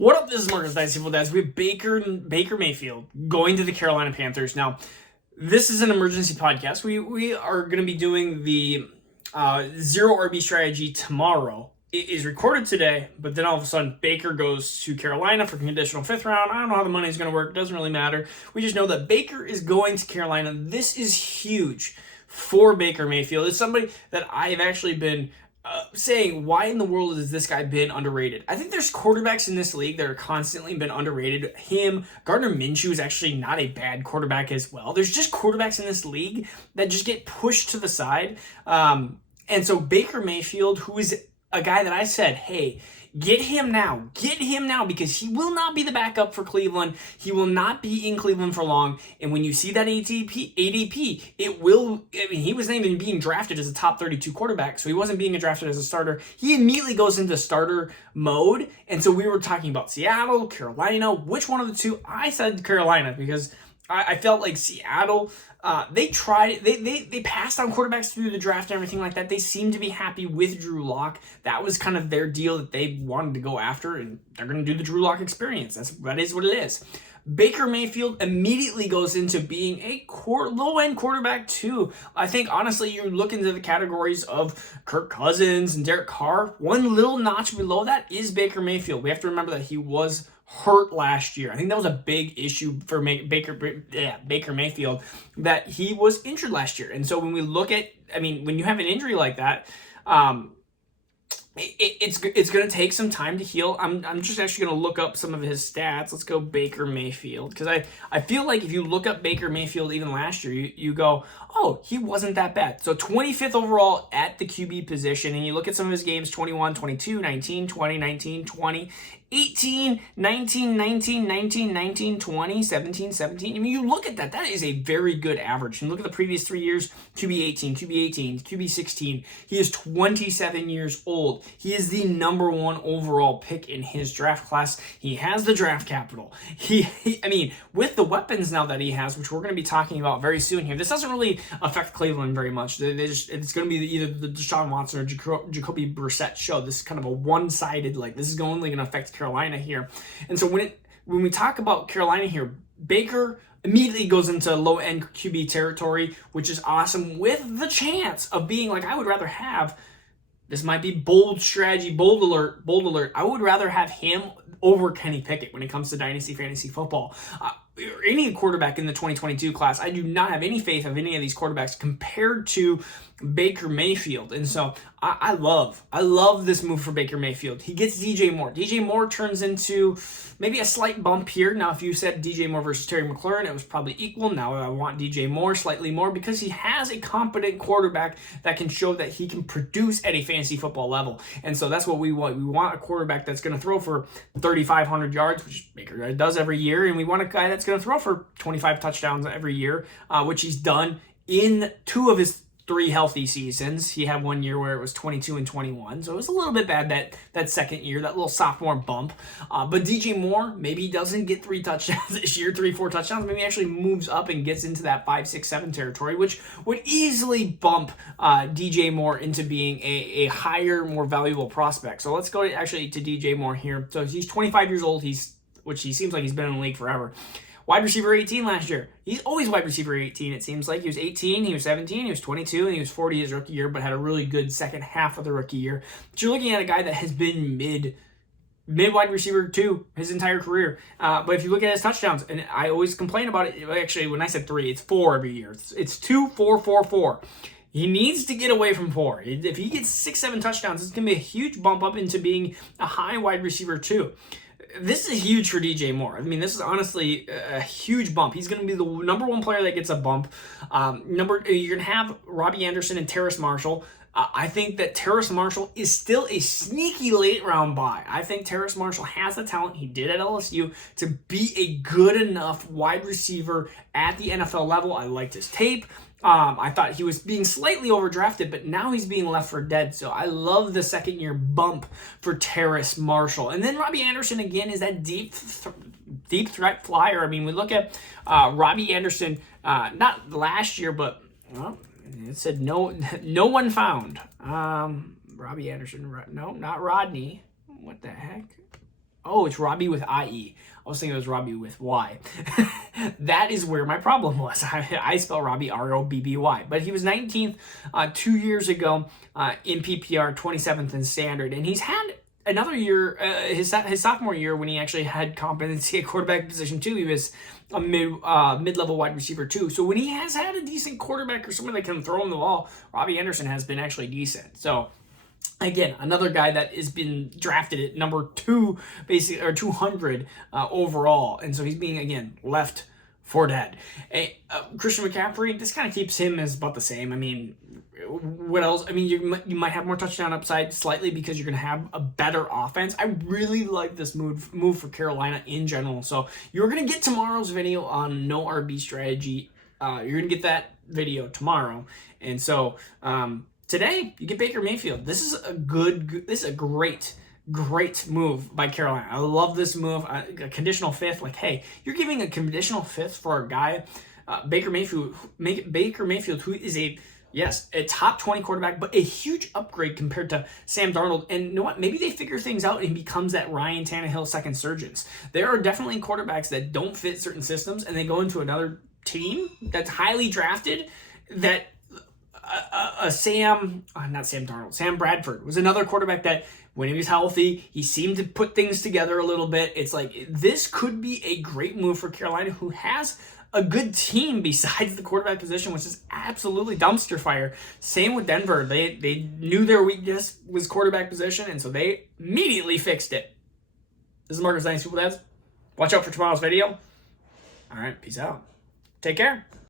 What up, this is Marcus Dynasty Fun. We have Baker Mayfield going to the Carolina Panthers. Now, this is an emergency podcast. We are going to be doing the zero RB strategy tomorrow. It is recorded today, but then all of a sudden Baker goes to Carolina for conditional 5th round. I don't know how the money is going to work. It doesn't really matter. We just know that Baker is going to Carolina. This is huge for Baker Mayfield. It's somebody that I've actually been saying, why in the world has this guy been underrated? I think there's quarterbacks in this league that are constantly been underrated. Gardner Minshew is actually not a bad quarterback as well. There's just quarterbacks in this league that just get pushed to the side. And so Baker Mayfield, who is a guy that I said, hey, get him now, because he will not be the backup for Cleveland. He will not be in Cleveland for long. And when you see that ADP, it will, he wasn't even being drafted as a top 32 quarterback, so he wasn't being drafted as a starter. He immediately goes into starter mode. And so we were talking about Seattle, Carolina, which one of the two? I said Carolina because I felt like Seattle, they passed on quarterbacks through the draft and everything like that. They seem to be happy with Drew Lock. That was kind of their deal that they wanted to go after, and they're going to do the Drew Lock experience. That is what it is. Baker Mayfield immediately goes into being a low-end quarterback too. I think, honestly, you look into the categories of Kirk Cousins and Derek Carr. One little notch below that is Baker Mayfield. We have to remember that he was hurt last year. I think that was a big issue for Baker Mayfield, that he was injured last year. And so when we look at, when you have an injury like that, it's going to take some time to heal. I'm just actually going to look up some of his stats. Let's go Baker Mayfield, because I feel like if you look up Baker Mayfield even last year, you go, oh, he wasn't that bad. So 25th overall at the QB position, and you look at some of his games, 21, 22, 19, 20, 19, 20, 18, 19, 19, 19, 19, 20, 17, 17. You look at that. That is a very good average. And look at the previous 3 years, QB 18, QB 18, QB 16. He is 27 years old. He is the number one overall pick in his draft class. He has the draft capital. With the weapons now that he has, which we're going to be talking about very soon here, this doesn't really affect Cleveland very much. It's going to be either the Deshaun Watson or Jacoby Brissett show. This is kind of a one-sided, this is only going to affect Carolina here. And so when we talk about Carolina here, Baker immediately goes into low-end QB territory, which is awesome, with the chance of being I would rather have, this might be bold strategy, bold alert, I would rather have him over Kenny Pickett when it comes to Dynasty Fantasy Football. Any quarterback in the 2022 class, I do not have any faith of any of these quarterbacks compared to Baker Mayfield. And so I love this move for Baker Mayfield. He gets DJ Moore. DJ Moore turns into maybe a slight bump here. Now, if you said DJ Moore versus Terry McLaurin, it was probably equal. Now I want DJ Moore slightly more because he has a competent quarterback that can show that he can produce at a fantasy football level. And so that's what we want. We want a quarterback that's going to throw for 3,500 yards, which Baker does every year. And we want a guy that's going to throw for 25 touchdowns every year, which he's done in 2 of his 3 healthy seasons. He had 1 year where it was 22 and 21, so it was a little bit bad that second year, that little sophomore bump. But DJ Moore, maybe he doesn't get 3 touchdowns this year, 3-4 touchdowns. Maybe he actually moves up and gets into that 5, 6, 7 territory, which would easily bump DJ Moore into being a higher, more valuable prospect. So let's go to DJ Moore here. So he's 25 years old, which he seems like he's been in the league forever. Wide receiver 18 last year. He's always wide receiver 18, it seems like. He was 18, he was 17, he was 22, and he was 40 his rookie year, but had a really good second half of the rookie year. But you're looking at a guy that has been mid wide receiver 2 his entire career. But if you look at his touchdowns, and I always complain about it, actually, when I said 3, it's 4 every year. It's 2, 4, 4, 4. He needs to get away from 4. If he gets 6, 7 touchdowns, it's going to be a huge bump up into being a high wide receiver 2. This is huge for DJ Moore. This is honestly a huge bump. He's going to be the number 1 player that gets a bump. You're going to have Robbie Anderson and Terrace Marshall. I think that Terrace Marshall is still a sneaky late round buy. I think Terrace Marshall has the talent, he did at LSU, to be a good enough wide receiver at the NFL level. I liked his tape. I thought he was being slightly overdrafted, but now he's being left for dead. So I love the second-year bump for Terrace Marshall. And then Robbie Anderson, again, is that deep threat flyer. We look at Robbie Anderson, not last year, but it said no one found. Robbie Anderson, no, not Rodney. What the heck? Oh, it's Robbie with IE. I was thinking it was Robbie with Y. That is where my problem was. I spell Robbie R-O-B-B-Y. But he was 19th 2 years ago in PPR, 27th in standard. And he's had another year, his sophomore year, when he actually had competency at quarterback position too. He was a mid-level wide receiver too. So when he has had a decent quarterback or someone that can throw him the ball, Robbie Anderson has been actually decent. So again, another guy that has been drafted at number 2, basically, or 200 overall. And so he's being, again, left for dead. Christian McCaffrey, this kind of keeps him as about the same. I mean, what else? I mean, you might have more touchdown upside slightly because you're going to have a better offense. I really like this move for Carolina in general. So you're going to get tomorrow's video on no RB strategy. You're going to get that video tomorrow. And so, today, you get Baker Mayfield. This is a great move by Carolina. I love this move. A conditional fifth. Like, hey, you're giving a conditional fifth for a guy, Baker Mayfield, who is a top 20 quarterback, but a huge upgrade compared to Sam Darnold. And you know what? Maybe they figure things out and he becomes that Ryan Tannehill second surgeons. There are definitely quarterbacks that don't fit certain systems and they go into another team that's highly drafted that Sam Bradford was another quarterback that when he was healthy, he seemed to put things together a little bit. It's like, this could be a great move for Carolina, who has a good team besides the quarterback position, which is absolutely dumpster fire. Same with Denver. They knew their weakness was quarterback position, and so they immediately fixed it. This is Marcus Dynasty Fun. Watch out for tomorrow's video. All right, peace out. Take care.